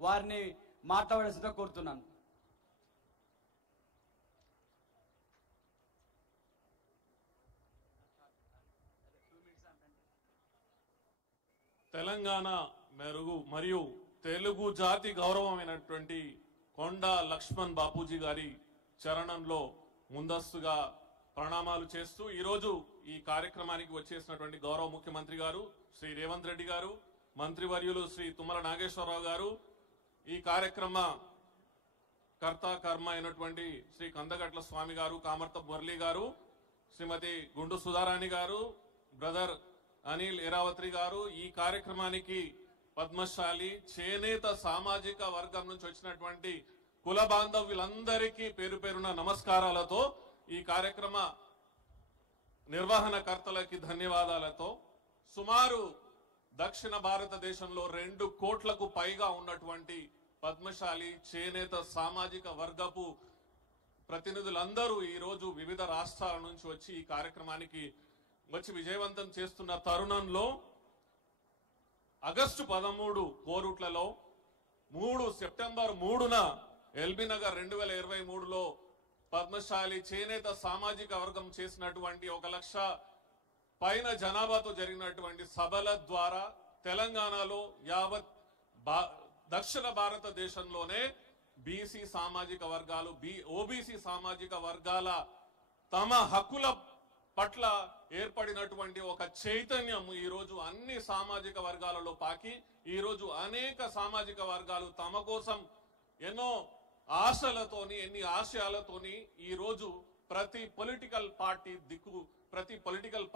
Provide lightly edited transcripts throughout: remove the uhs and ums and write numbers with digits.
వారిని మాట్లాడవలసిందిగా కోరుతున్నాను. తెలంగాణ మెరుగు మరియు తెలుగు జాతి గౌరవమైనటువంటి కొండ లక్ష్మణ్ బాపూజీ గారి చరణంలో ముందస్తుగా ప్రణామాలు చేస్తూ ఈరోజు ఈ కార్యక్రమానికి వచ్చేసినటువంటి గౌరవ ముఖ్యమంత్రి గారు శ్రీ రేవంత్ రెడ్డి గారు, మంత్రివర్యులు శ్రీ తుమ్మల నాగేశ్వరరావు గారు, ఈ కార్యక్రమ కర్త కర్మ అయినటువంటి శ్రీ కందగట్ల స్వామి గారు, కామర్త మురళి గారు, శ్రీమతి గుండు సుధారాణి గారు, బ్రదర్ అనిల్ ఎరావత్రి గారు, ఈ కార్యక్రమానికి పద్మశాలి చేనేత సామాజిక వర్గం నుంచి వచ్చినటువంటి కుల బాంధవ్యులందరికీ పేరు పేరున నమస్కారాలతో, ఈ కార్యక్రమ నిర్వహణకర్తలకి ధన్యవాదాలతో, సుమారు దక్షిణ భారతదేశంలో 2 కోట్లకు పైగా ఉన్నటువంటి పద్మశాలి చేనేత సామాజిక వర్గపు ప్రతినిధులందరూ ఈరోజు వివిధ రాష్ట్రాల నుంచి వచ్చి ఈ కార్యక్రమానికి వచ్చి విజయవంతం చేస్తున్న తరుణంలో ఆగస్టు 13 కోరుట్లలో, సెప్టెంబర్ 3న ఎల్బీ నగర్ 2023లో పద్మశాలి చేనేత సామాజిక వర్గం చేసినటువంటి 1 లక్ష పైన జనాభాతో జరిగినటువంటి సభల ద్వారా తెలంగాణలో యావత్ దక్షిణ భారతదేశంలోనే బీసీ సామాజిక వర్గాలు, ఓబీసీ సామాజిక వర్గాల తమ హక్కుల పట్ల ఏర్పడినటువంటి ఒక చైతన్యం ఈరోజు అన్ని సామాజిక వర్గాలలో పాకి ఈరోజు అనేక సామాజిక వర్గాలు తమ కోసం ఎన్నో ఆశలతోని, ఎన్ని ఆశయాలతోని ఈరోజు ప్రతి పొలిటికల్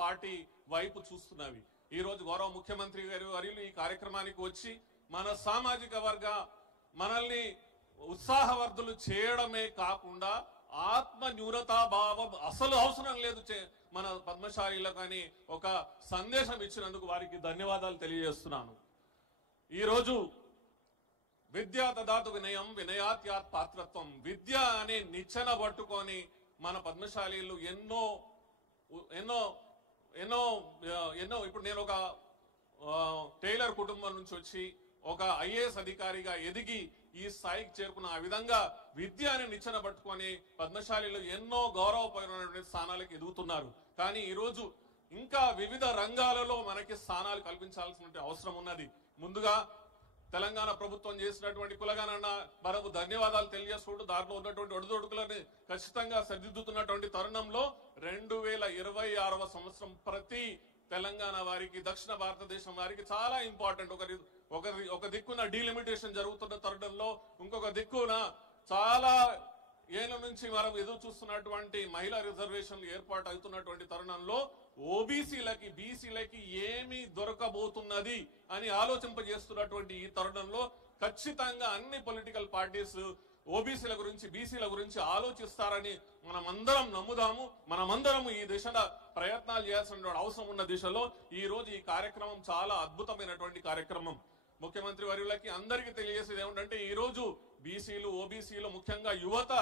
పార్టీ వైపు చూస్తున్నవి. ఈరోజు గౌరవ ముఖ్యమంత్రి గారు వర్యులు ఈ కార్యక్రమానికి వచ్చి మన సామాజిక వర్గ మనల్ని ఉత్సాహవర్ధులు చేయడమే కాకుండా ఆత్మ న్యూనతాభావం అసలు అవసరం లేదు మన పద్మశాలీలకు అని ఒక సందేశం ఇచ్చినందుకు వారికి ధన్యవాదాలు తెలియజేస్తున్నాను. ఈరోజు విద్యా తదాతు వినయం వినయాత్యాత్ పాత్రత్వం, విద్య అనే నిచ్చెన పట్టుకొని మన పద్మశాలీలు ఎన్నో ఎన్నో ఎన్నో ఎన్నో ఇప్పుడు నేను ఒక టైలర్ కుటుంబం నుంచి వచ్చి ఒక ఐఏఎస్ అధికారిగా ఎదిగి ఈ స్థాయికి చేరుకున్న ఆ విధంగా విద్య అని నిచ్చెన పట్టుకొని పద్మశాలీలు ఎన్నో గౌరవపరమైనటువంటి స్థానాలకు ఎదుగుతున్నారు. కానీ ఈరోజు ఇంకా వివిధ రంగాలలో మనకి స్థానాలు కల్పించాల్సిన అవసరం ఉన్నది. ముందుగా తెలంగాణ ప్రభుత్వం చేసినటువంటి కులగణన మనకు ధన్యవాదాలు తెలియజేసుకుంటూ దాంట్లో ఉన్నటువంటి ఒడిదొడుకులని ఖచ్చితంగా సరిదిద్దుతున్నటువంటి తరుణంలో 2026వ సంవత్సరం ప్రతి తెలంగాణ వారికి, దక్షిణ భారతదేశం వారికి చాలా ఇంపార్టెంట్. ఒక దిక్కున డీలిమిటేషన్ జరుగుతున్న తరుణంలో ఇంకొక దిక్కున చాలా ఏళ్ల నుంచి మనం ఎదురు చూస్తున్నటువంటి మహిళా రిజర్వేషన్లు ఏర్పాటు అవుతున్నటువంటి తరుణంలో ఓబీసీలకి, బీసీలకి ఏమి దొరకబోతున్నది అని ఆలోచింపజేస్తున్నటువంటి ఈ తరుణంలో ఖచ్చితంగా అన్ని పొలిటికల్ పార్టీస్ ఓబీసీల గురించి, బీసీల గురించి ఆలోచిస్తారని మనమందరం నమ్ముదాము. మనమందరం ఈ దిశలో ప్రయత్నాలు చేయాల్సిన అవసరం ఉన్న దిశలో ఈ రోజు ఈ కార్యక్రమం చాలా అద్భుతమైనటువంటి కార్యక్రమం. ముఖ్యమంత్రి వర్యులకి అందరికీ తెలియజేసేది ఏమిటంటే ఈ రోజు బీసీలు, ఓబీసీలు, ముఖ్యంగా యువత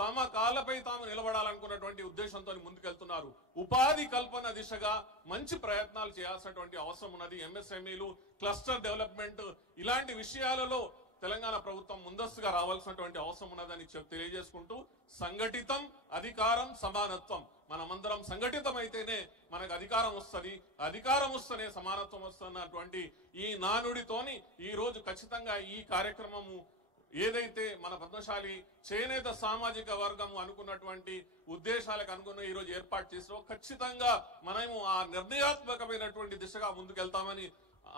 తమ కాళ్ళపై తాము నిలబడాలనుకున్నటువంటి ఉద్దేశంతో ముందుకెళ్తున్నారు. ఉపాధి కల్పన దిశగా మంచి ప్రయత్నాలు చేయాల్సినటువంటి అవసరం ఉన్నది. ఎంఎస్ఎంఈలు, క్లస్టర్ డెవలప్మెంట్ ఇలాంటి విషయాలలో తెలంగాణ ప్రభుత్వం ముందస్తుగా రావాల్సినటువంటి అవసరం ఉన్నదని తెలియజేసుకుంటూ, సంఘటితం, అధికారం, సమానత్వం, మనమందరం సంఘటితం అయితేనే మనకు అధికారం వస్తుంది, అధికారం వస్తేనే సమానత్వం వస్తున్నటువంటి ఈ నానుడితోని ఈ రోజు ఖచ్చితంగా ఈ కార్యక్రమము ఏదైతే మన పద్మశాలి చేనేత సామాజిక వర్గం అనుకున్నటువంటి ఉద్దేశాలకు అనుకున్న ఈ రోజు ఏర్పాటు చేసినా ఖచ్చితంగా మనము ఆ నిర్ణయాత్మకమైనటువంటి దిశగా ముందుకెళ్తామని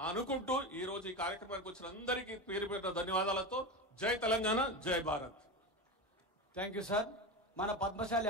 అనుకుంటూ ఈ రోజు ఈ కార్యక్రమానికి వచ్చిన అందరికీ పేరు పేరున ధన్యవాదాలతో జై తెలంగాణ, జై భారత్. Thank you sir. మన పద్మశాలి